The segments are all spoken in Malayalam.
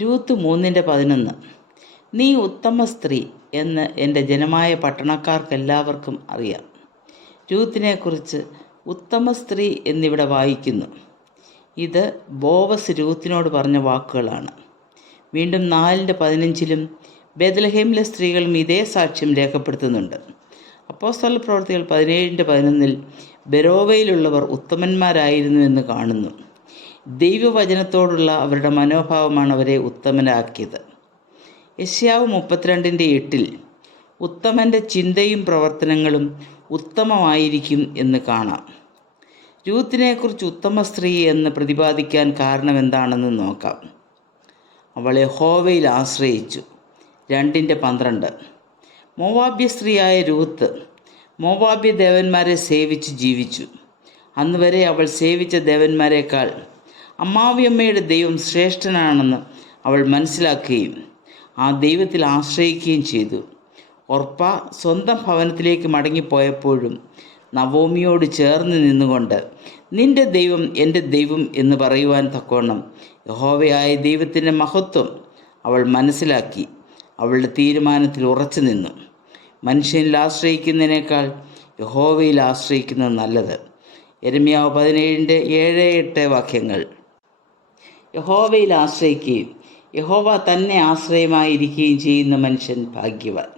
രൂത്ത് 3:11. നീ ഉത്തമ സ്ത്രീ എന്ന് എൻ്റെ ജനമായ പട്ടണക്കാർക്കെല്ലാവർക്കും അറിയാം. രൂത്തിനെക്കുറിച്ച് ഉത്തമ സ്ത്രീ എന്നിവിടെ വായിക്കുന്നു. ഇത് ബോവസ് രൂത്തിനോട് പറഞ്ഞ വാക്കുകളാണ്. വീണ്ടും 4:15 ബേത്ലഹേമിലെ സ്ത്രീകളും ഇതേ സാക്ഷ്യം രേഖപ്പെടുത്തുന്നുണ്ട്. അപ്പോസ്തല പ്രവൃത്തികൾ 17:11 ബെരോവയിലുള്ളവർ ഉത്തമന്മാരായിരുന്നു എന്ന് കാണുന്നു. ദൈവവചനത്തോടുള്ള അവരുടെ മനോഭാവമാണ് അവരെ ഉത്തമരാക്കിയത്. യെശയ്യാവ് 32:8 ഉത്തമൻ്റെ ചിന്തയും പ്രവർത്തനങ്ങളും ഉത്തമമായിരിക്കും എന്ന് കാണാം. രൂത്തിനെക്കുറിച്ച് ഉത്തമ സ്ത്രീ എന്ന് പ്രതിപാദിക്കാൻ കാരണമെന്താണെന്ന് നോക്കാം. അവൾ യഹോവയിൽ ആശ്രയിച്ചു. 2:12 മോവാബ്യ സ്ത്രീയായ രൂത്ത് മോവാബ്യ ദേവന്മാരെ സേവിച്ച് ജീവിച്ചു. അന്നുവരെ അവൾ സേവിച്ച ദേവന്മാരെക്കാൾ അമ്മാവിയമ്മയുടെ ദൈവം ശ്രേഷ്ഠനാണെന്ന് അവൾ മനസ്സിലാക്കുകയും ആ ദൈവത്തിൽ ആശ്രയിക്കുകയും ചെയ്തു. ഒർപ്പ സ്വന്തം ഭവനത്തിലേക്ക് മടങ്ങിപ്പോയപ്പോഴും നവോമിയോട് ചേർന്ന് നിന്നുകൊണ്ട് നിന്റെ ദൈവം എൻ്റെ ദൈവം എന്ന് പറയുവാൻ തക്കവണ്ണം യഹോവയായ ദൈവത്തിൻ്റെ മഹത്വം അവൾ മനസ്സിലാക്കി അവളുടെ തീരുമാനത്തിൽ ഉറച്ചു നിന്നു. മനുഷ്യനിൽ ആശ്രയിക്കുന്നതിനേക്കാൾ യഹോവയിൽ ആശ്രയിക്കുന്നത് നല്ലത്. യെരമ്യാവ് 17:7-8 വാക്യങ്ങൾ. യഹോവയിൽ ആശ്രയിക്കുകയും യഹോവ തന്നെ ആശ്രയമായിരിക്കുകയും ചെയ്യുന്ന മനുഷ്യൻ ഭാഗ്യവാൻ.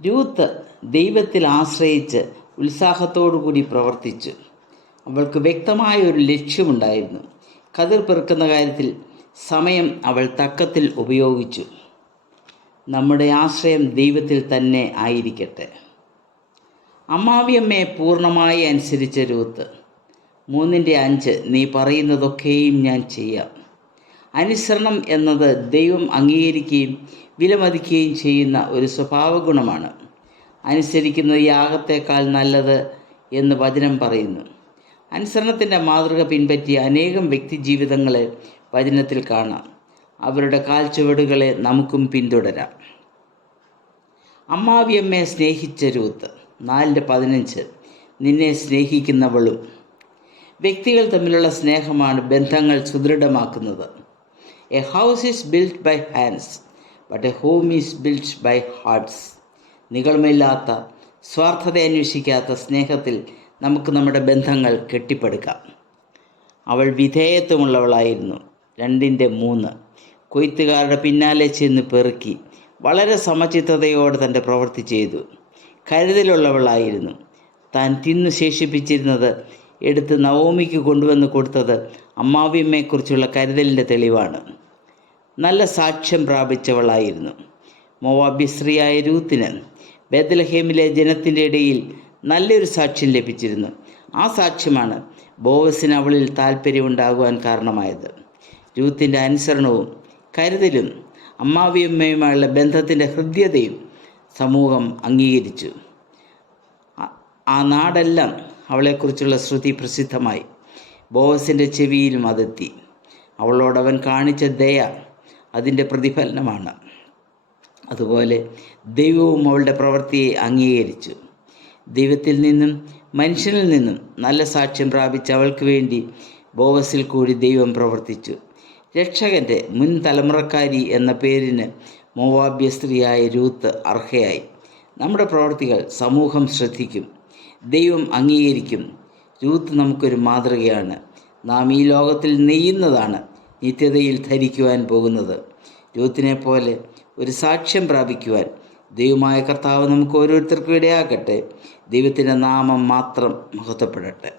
രൂത്ത് ദൈവത്തിൽ ആശ്രയിച്ച് ഉത്സാഹത്തോടുകൂടി പ്രവർത്തിച്ചു. അവൾക്ക് വ്യക്തമായ ഒരു ലക്ഷ്യമുണ്ടായിരുന്നു. കതിർ പെറുക്കുന്ന കാര്യത്തിൽ സമയം അവൾ തക്കത്തിൽ ഉപയോഗിച്ചു. നമ്മുടെ ആശ്രയം ദൈവത്തിൽ തന്നെ ആയിരിക്കട്ടെ. അമ്മാവിയമ്മയെ പൂർണ്ണമായി അനുസരിച്ച രൂത്ത് 3:5 നീ പറയുന്നതൊക്കെയും ഞാൻ ചെയ്യാം. അനുസരണം എന്നത് ദൈവം അംഗീകരിക്കുകയും വിലമതിക്കുകയും ചെയ്യുന്ന ഒരു സ്വഭാവ ഗുണമാണ്. അനുസരിക്കുന്നത് യാഗത്തേക്കാൾ നല്ലത് എന്ന് വചനം പറയുന്നു. അനുസരണത്തിൻ്റെ മാതൃക പിൻപറ്റിയ അനേകം വ്യക്തിജീവിതങ്ങളെ വചനത്തിൽ കാണാം. അവരുടെ കാൽച്ചുവടുകളെ നമുക്കും പിന്തുടരാം. അമ്മാവിയമ്മയെ സ്നേഹിച്ച രൂത്ത് 4:15 നിന്നെ സ്നേഹിക്കുന്നവളും. വ്യക്തികൾ തമ്മിലുള്ള സ്നേഹമാണ് ബന്ധങ്ങൾ സുദൃഢമാക്കുന്നത്. A house is built by hands but a home is built by hearts. നിഗളമില്ലാത്ത സ്വാർത്ഥത അന്വേഷിക്കാത്ത സ്നേഹത്തിൽ നമുക്ക് നമ്മുടെ ബന്ധങ്ങൾ കെട്ടിപ്പടുക്കാം. അവൾ വിധേയത്വമുള്ളവളായിരുന്നു. 2:3 കൊയ്ത്തുകാരുടെ പിന്നാലെ ചെന്ന് പെറുക്കി വളരെ സമചിത്തതയോടെ തൻ്റെ പ്രവൃത്തി ചെയ്തു. കരുതലുള്ളവളായിരുന്നു. താൻ തിന്നു ശേഷിപ്പിച്ചിരുന്നത് എടുത്ത് നവോമിക്ക് കൊണ്ടുവന്ന് കൊടുത്തത് അമ്മാവിയമ്മയെക്കുറിച്ചുള്ള കരുതലിൻ്റെ തെളിവാണ്. നല്ല സാക്ഷ്യം പ്രാപിച്ചവളായിരുന്നു. മോവാബ്യ സ്ത്രീയായ രൂത്തിന് ബേത്ലഹേമിലെ ജനത്തിൻ്റെ ഇടയിൽ നല്ലൊരു സാക്ഷ്യം ലഭിച്ചിരുന്നു. ആ സാക്ഷ്യമാണ് ബോവസിന് അവളിൽ താല്പര്യമുണ്ടാകുവാൻ കാരണമായത്. രൂത്തിൻ്റെ അനുസരണവും കരുതലും അമ്മാവിയമ്മയുമായുള്ള ബന്ധത്തിൻ്റെ ഹൃദ്യതയും സമൂഹം അംഗീകരിച്ചു. ആ നാടെല്ലാം അവളെക്കുറിച്ചുള്ള ശ്രുതി പ്രസിദ്ധമായി. ബോവസിൻ്റെ ചെവിയിലും അതെത്തി. അവളോടവൻ കാണിച്ച ദയ അതിൻ്റെ പ്രതിഫലനമാണ്. അതുപോലെ ദൈവവും അവളുടെ പ്രവൃത്തിയെ അംഗീകരിച്ചു. ദൈവത്തിൽ നിന്നും മനുഷ്യനിൽ നിന്നും നല്ല സാക്ഷ്യം പ്രാപിച്ച അവൾക്ക് വേണ്ടി ബോവസിൽ കൂടി ദൈവം പ്രവർത്തിച്ചു. രക്ഷകൻ്റെ മുൻ തലമുറക്കാരി എന്ന പേരിന് മോവാബ്യ സ്ത്രീയായ രൂത്ത് അർഹയായി. നമ്മുടെ പ്രവൃത്തികൾ സമൂഹം ശ്രദ്ധിക്കും, ദൈവം അംഗീകരിക്കും. രൂത്ത് നമുക്കൊരു മാതൃകയാണ്. നാം ഈ ലോകത്തിൽ നെയ്യുന്നതാണ് നിത്യതയിൽ ധരിക്കുവാൻ പോകുന്നത്. രൂത്തിനെ പോലെ ഒരു സാക്ഷ്യം പ്രാപിക്കുവാൻ ദൈവമായ കർത്താവ് നമുക്ക് ഓരോരുത്തർക്കും ഇടയാക്കട്ടെ. ദൈവത്തിൻ്റെ നാമം മാത്രം മഹത്വപ്പെടട്ടെ.